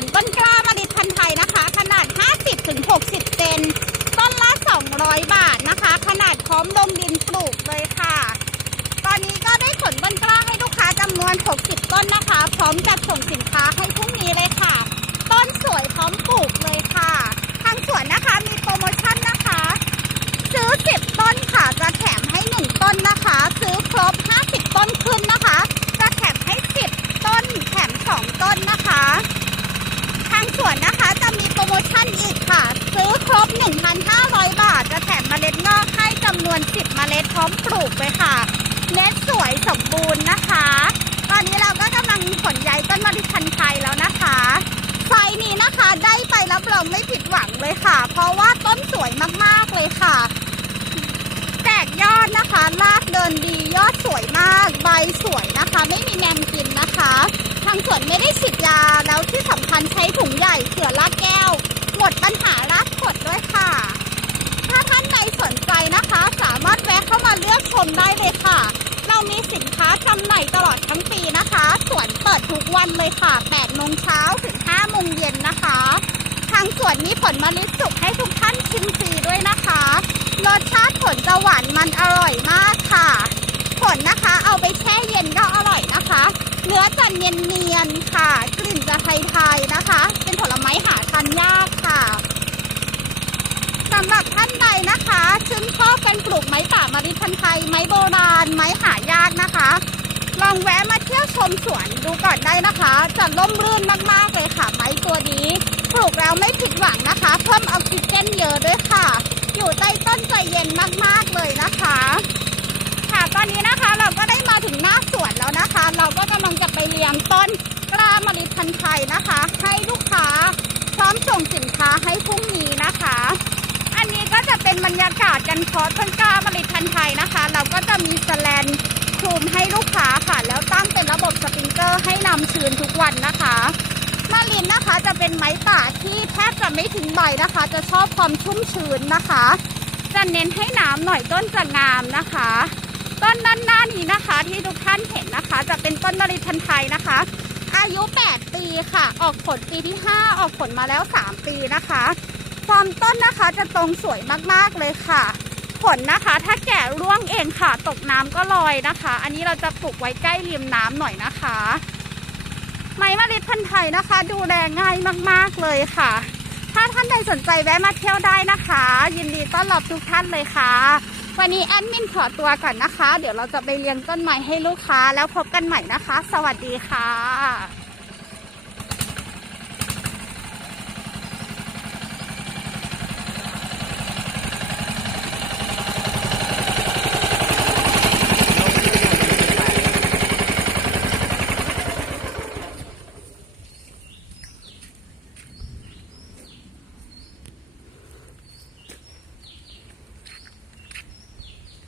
ผลต้นกล้ามะลิพันธุ์ไทยนะคะ ขนาด 50-60 เซน ต้นละ 200 บาทนะคะ ขนาดพร้อมลงดินปลูกเลยค่ะ ตอนนี้ก็ได้ผลต้นกล้าให้ลูกค้าจำนวน 60 ต้นนะคะ พร้อมจัดส่งสินค้าให้พรุ่งนี้เลยค่ะ ต้นสวยพร้อมปลูกเลยค่ะ ทางสวนนะคะมีโปรโมชั่นนะคะ ซื้อ 10 ต้นค่ะ จะแถมให้ 1 ต้นนะคะ ซื้อครบ 50 ต้นขึ้นนะคะ จะแถมให้ 10 ต้น แถม 2 ต้นนะคะ ทางสวนนะคะจะมีโปรโมชั่นอีกค่ะ ซื้อครบ 1,500 บาท จะแถมเมล็ดงอกให้จำนวน 10 เมล็ดพร้อมปลู กเลยค่ะเม็ดสวยสมบูรณ์นะคะ ตอนนี้เราก็กำลังขนย้ายต้นมะลิพันธุ์ไทยแล้วนะคะไซนี้นะคะได้ไปรับรองไม่ผิดหวังเลยค่ะ เพราะว่าต้นสวยมากๆเลยค่ะ แตกยอดนะคะรากเดินดียอดสวยมาก ใบสวยนะคะ ไม่มีแมงกินนะคะ ทางสวนไม่ได้ำหน่ายตลอดทั้งปีนะคะ สวนเปิดทุกวันเลยค่ะ8โมงเช้าถึง5โมงเย็นนะคะ ทางสวนมีผลมะลิสุกให้ทุกท่านชิมฟรีด้วยนะคะ รสชาติผลจะหวานมันอร่อยมากค่ะ ผลนะคะเอาไปแช่เย็นก็อร่อยนะคะ เนื้อจะเนียนๆค่ะ กลิ่นจะไทยๆนะคะ เป็นผลไม้หาทานยากค่ะสำหรับท่านใดนะคะ ชื่นชอบการปลูกไม้ป่ามะลิพันธุ์ไทย ไม้โบราณ ไม้หายากนะคะ ลองแวะมาเที่ยวชมสวนดูก่อนได้นะคะจะร่มรื่นมากๆเลยค่ะไม้ตัวนี้ ปลูกแล้วไม่ผิดหวังนะคะ เพิ่มออกซิเจนเยอะด้วยค่ะ อยู่ใต้ต้นใจเย็นมากๆเลยนะคะ ค่ะตอนนี้นะคะเราก็ได้มาถึงหน้าสวนแล้วนะคะ เราก็กำลังจะไปเรียงต้นกล้ามะลิพันธุ์ไทยนะคะ ให้ลูกค้าพร้อมส่งสินค้าให้พรุ่งนี้นะคะ อันนี้ก็จะเป็นบรรยากาศกันเพาะต้นกล้ามะลิพันธุ์ไทยนะคะ เราก็จะมีสแลนคลุ มให้ลูกค้าค่ะ แล้วตั้งเป็นระบบสปริงเกอร์ให้นำชื้นทุกวันนะคะมะลินนะคะจะเป็นไม้ป่าที่แทบจะไม่ทิ้งใบนะคะ จะชอบความชุ่มชื้นนะคะ จะเน้นให้น้ำหน่อยต้นจะงามนะคะต้นด้านหน้านี้นะคะที่ทุกท่านเห็นนะคะ จะเป็นต้นมะลิพันธุ์ไทยนะคะ อายุ 8 ปีค่ะ ออกผลปีที่ 5 ออกผลมาแล้ว 3 ปีนะคะฟอร์มต้นนะคะจะตรงสวยมากๆเลยค่ะ ผลนะคะ ถ้าแก่ร่วงเองค่ะ ตกน้ำก็ลอยนะคะ อันนี้เราจะปลูกไว้ใกล้ริมน้ำหน่อยนะคะ ไม้มะลิพันธุ์ไทยนะคะ ดูแลง่ายมากๆเลยค่ะ ถ้าท่านใดสนใจแวะมาเที่ยวได้นะคะ ยินดีต้อนรับทุกท่านเลยค่ะ วันนี้แอดมินขอตัวก่อนนะคะ เดี๋ยวเราจะไปเลี้ยงต้นไม้ให้ลูกค้า แล้วพบกันใหม่นะคะ สวัสดีค่ะ